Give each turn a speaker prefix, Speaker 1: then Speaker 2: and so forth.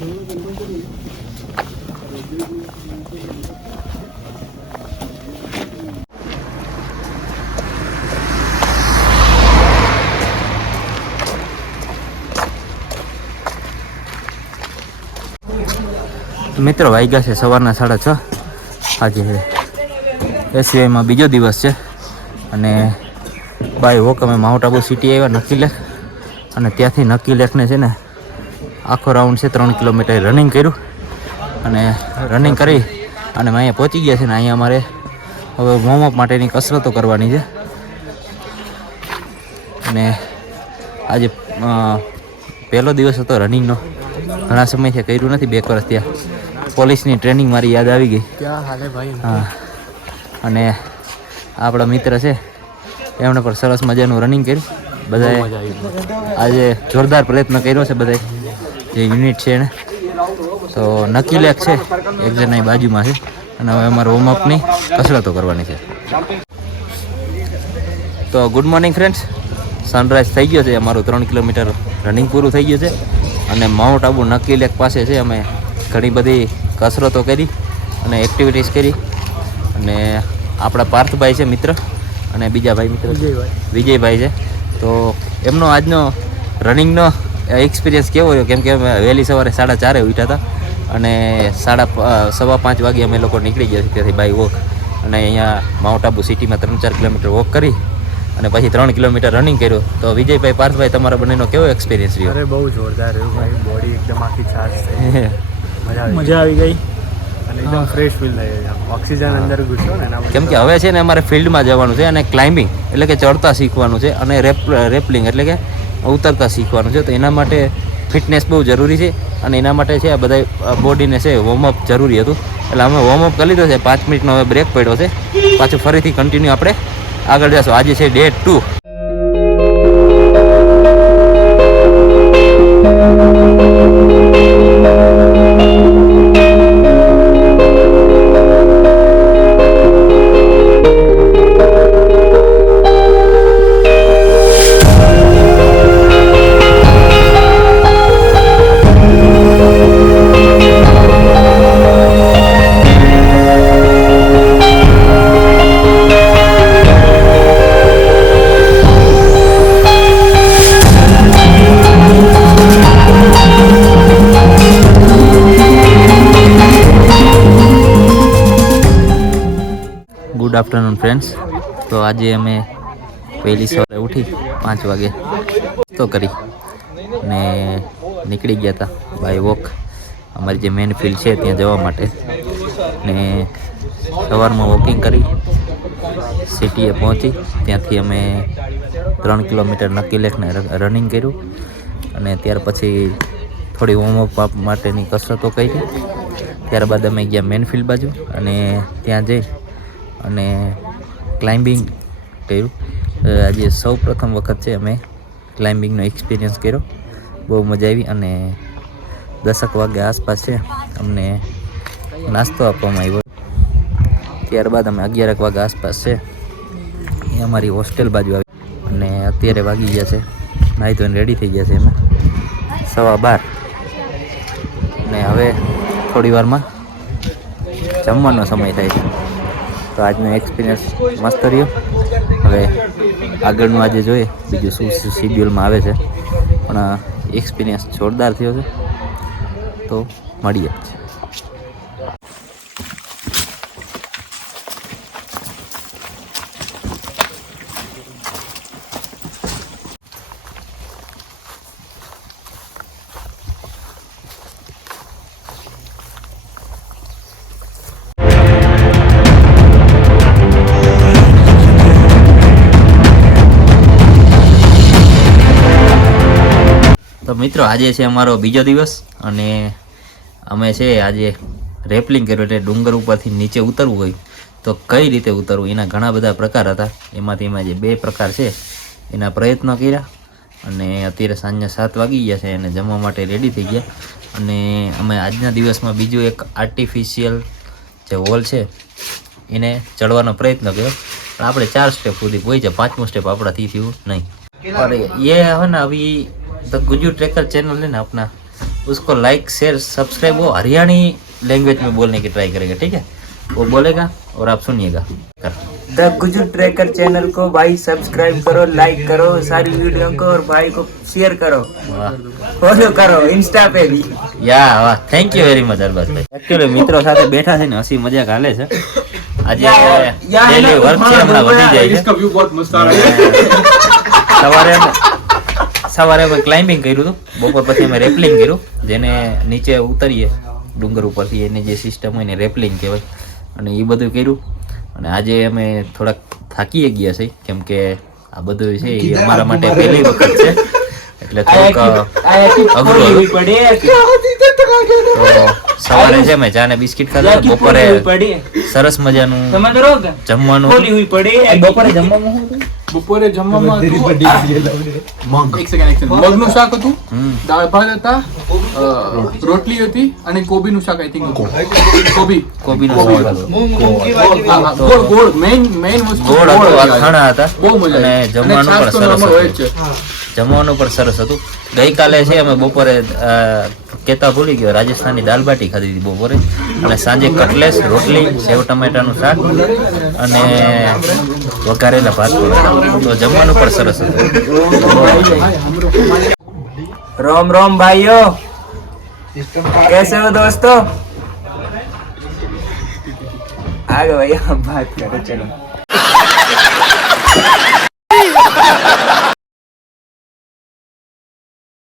Speaker 1: મિત્રો, વાગ્યા છે સવારના સાડા છ. આજે એસબીઆઈમાં બીજો દિવસ છે અને બાય વોક અમે માઉન્ટ આબુ સિટી આવ્યા નક્કી લેખ અને ત્યાંથી નક્કી લેખને છે ને આખો રાઉન્ડ છે ત્રણ કિલોમીટર રનિંગ કર્યું. અને રનિંગ કરી અને અહીંયા પહોંચી ગયા છે ને અહીંયા અમારે હવે વોર્મઅપ માટેની કસરતો કરવાની છે. અને આજે પહેલો દિવસ હતો રનિંગનો ઘણા સમયથી કર્યું નથી બે વર્ષ ત્યાં પોલીસની ટ્રેનિંગ મારી યાદ આવી ગઈ. હા. અને આપણા મિત્ર છે એમણે પણ સરસ મજાનું રનિંગ કર્યું. બધાએ આજે જોરદાર પ્રયત્ન કર્યો છે બધાએ. જે યુનિટ છે એને તો નક્કી લેક છે એક જણાની બાજુમાં છે અને હવે અમારે વોર્મઅપની કસરતો કરવાની છે. તો ગુડ મોર્નિંગ ફ્રેન્ડ્સ સનરાઈઝ થઈ ગયો છે અમારું ત્રણ કિલોમીટર રનિંગ પૂરું થઈ ગયું છે અને માઉન્ટ આબુ નક્કી લેક પાસે છે અમે ઘણી બધી કસરતો કરી અને એક્ટિવિટીઝ કરી અને આપણા પાર્થભાઈ છે મિત્ર અને બીજા ભાઈ મિત્ર
Speaker 2: વિજયભાઈ.
Speaker 1: છે. તો એમનો આજનો રનિંગનો એક્સપિરિયન્સ કેવો રહ્યો? કેમ કે અમે વહેલી સવારે સાડા ચારે ઉઠ્યા હતા અને સાડા સવા પાંચ વાગે અમે લોકો નીકળી ગયા છીએ ત્યાંથી બાય વોક અને અહીંયા માઉન્ટ આબુ સિટીમાં ત્રણ ચાર કિલોમીટર વોક કરી અને પછી ત્રણ કિલોમીટર રનિંગ કર્યું. તો વિજયભાઈ પાર્થભાઈ તમારા બંનેનો કેવો એક્સપિરિયન્સ રહ્યો?
Speaker 2: અરે બહુ જોરદાર રહ્યો ભાઈ. બોડી એકદમ આખી ચાર્જ થઈ મજા આવી
Speaker 3: મજા આવી ગઈ.
Speaker 2: અને એકદમ ફ્રેશ ફીલ થઈ જાય ઓક્સિજન અંદર ઘૂસ્યો ને એના
Speaker 1: કેમ કે હવે છે ને અમારે ફિલ્ડમાં જવાનું છે અને ક્લાઇમ્બિંગ એટલે કે ચડતા શીખવાનું છે અને રેપ રેપલિંગ એટલે કે ઉતરતા શીખવાનું છે. તો એના માટે ફિટનેસ બહુ જરૂરી છે અને એના માટે છે આ બધા બોડીને છે વોર્મઅપ જરૂરી હતું. એટલે અમે વોર્મઅપ કરી લીધો છે. પાંચ મિનિટનો હવે બ્રેક પડ્યો છે. પાછું ફરીથી કન્ટિન્યુ આપણે આગળ જશું. આજે છે ડે ટુ આફ્ટરનૂન ફ્રેન્ડ્સ તો આજે અમે પહેલી સવારે ઉઠી પાંચ વાગે તો કરી ને નીકળી ગયા હતા બાય વોક અમારી જે મેન ફિલ્ડ છે ત્યાં જવા માટે. ને સવારમાં વોકિંગ કરી સિટીએ પહોંચી. ત્યાંથી અમે ત્રણ કિલોમીટર નક્કી લેખને રનિંગ કર્યું. અને ત્યાર પછી થોડી વોર્મઅપ માટેની કસરતો કરી. ત્યારબાદ અમે ગયા મેન ફિલ્ડ બાજુ અને ત્યાં જઈ અને ક્લાઇમ્બિંગ કર્યું. આજે સૌ પ્રથમ વખત છે અમે ક્લાઇમ્બિંગનો એક્સપિરિયન્સ કર્યો. બહુ મજા આવી અને દસક વાગ્યા આસપાસ છે. અમને નાસ્તો આપવામાં આવ્યો. ત્યારબાદ અમે અગિયારક વાગ્યા આસપાસ છે. એ અમારી હોસ્ટેલ બાજુ આવી. અને અત્યારે વાગી ગયા છે. નાહી ધોઈને રેડી થઈ ગયા છે એમાં સવા બાર. ને હવે થોડી વારમાં જમવાનો સમય થાય છે. તો આજનો એક્સપિરિયન્સ મસ્ત રહ્યો. હવે આગળનું આજે જોઈએ, બીજું શું શિડ્યુલમાં આવે છે. પણ એક્સપિરિયન્સ જોરદાર થયો છે. તો, મળીએ. તો મિત્રો આજે છે અમારો બીજો દિવસ અને અમે છે આજે રેપલિંગ કર્યું એટલે ડુંગર ઉપરથી નીચે ઉતરવું હોય. તો કઈ રીતે ઉતરવું? એના ઘણા બધા પ્રકાર હતા. એમાંથી એમાં જે બે પ્રકાર છે એના પ્રયત્નો કર્યા અને અત્યારે સાંજના સાત વાગી ગયા છે અને જમવા માટે રેડી થઈ ગયા. અને અમે આજના દિવસમાં બીજું એક આર્ટિફિશિયલ જે વોલ છે એને ચડવાનો પ્રયત્ન કર્યો. પણ આપણે ચાર સ્ટેપ સુધી હોય છે પાંચમું સ્ટેપ આપણાથી થયું નહીં. અરે એ હવે ને અભી द गुजू ट्रैकर चैनल है ना अपना उसको लाइक शेयर सब्सक्राइब वो हरियाणी लैंग्वेज में बोलने की ट्राई करेगा ठीक है वो बोलेगा और आप सुनिएगा कर
Speaker 3: द गुजर ट्रैकर चैनल को भाई सब्सक्राइब करो लाइक करो सारी वीडियो को और भाई को शेयर करो
Speaker 1: વાહ
Speaker 3: फॉलो करो इंस्टा पे भी
Speaker 1: યા વાહ thank you very much Arbazbhai actually મિત્રો સાથે બેઠા છે ને હસી મજાક હાલે છે આજે
Speaker 3: યા- યા
Speaker 1: ડેલી
Speaker 3: એને
Speaker 1: વર્ક છે હમણાં વધી જાય છે
Speaker 4: व्यू बहुत मस्त आ रहा है
Speaker 1: સવારે અમે સવારે અમે ક્લાઇમ્બિંગ કર્યું હતું. બપોર પછી અમે રેપલિંગ કર્યું જેને નીચે ઉતરીએ ડુંગર ઉપરથી એની જે સિસ્ટમ હોય ને રેપલિંગ કહેવાય. અને એ બધું કર્યું. અને આજે અમે થોડાક થાકી ગયા છે કેમ કે આ બધું છે એ અમારા માટે પહેલી વખત છે. એટલે થોડુંક અઘરું સવારે છે મેં ચા ને બિસ્કિટ ખાધા બપોરે સરસ મજાનું જમવાનું બપોરે જમવાનું
Speaker 4: બપોરે જમવામાં હતું એક સેકન્ડ એક સેકન્ડ મગનું શાક હતું દાળ ભાત હતા રોટલી હતી અને કોબીનું શાક આઈ થિંક કોબી.
Speaker 1: કોબીનું શાક
Speaker 4: ગોળ. ગોળ મેઈન મેઈન વસ્તુ
Speaker 1: ગોળ અથાણા હતા
Speaker 4: બહુ મજા
Speaker 1: અને જમવાનું પણ સરસ હતું. જમવાનું પણ સરસ હતું. ગઈકાલે છે અમે બપોરે કેતા ભૂલી ગયો. રાજસ્થાનની દાલ બાટી ખાધી હતી બપોરે. અને સાંજે કટલેસ રોટલી સેવ ટમેટાનું શાક અને વઘારેલા ભાત તો જમવાનું પણ સરસ હતું.
Speaker 3: રોમ રોમ ભાઈઓ. कैसे हो दोस्तों आगे भैया हम बात करो चलो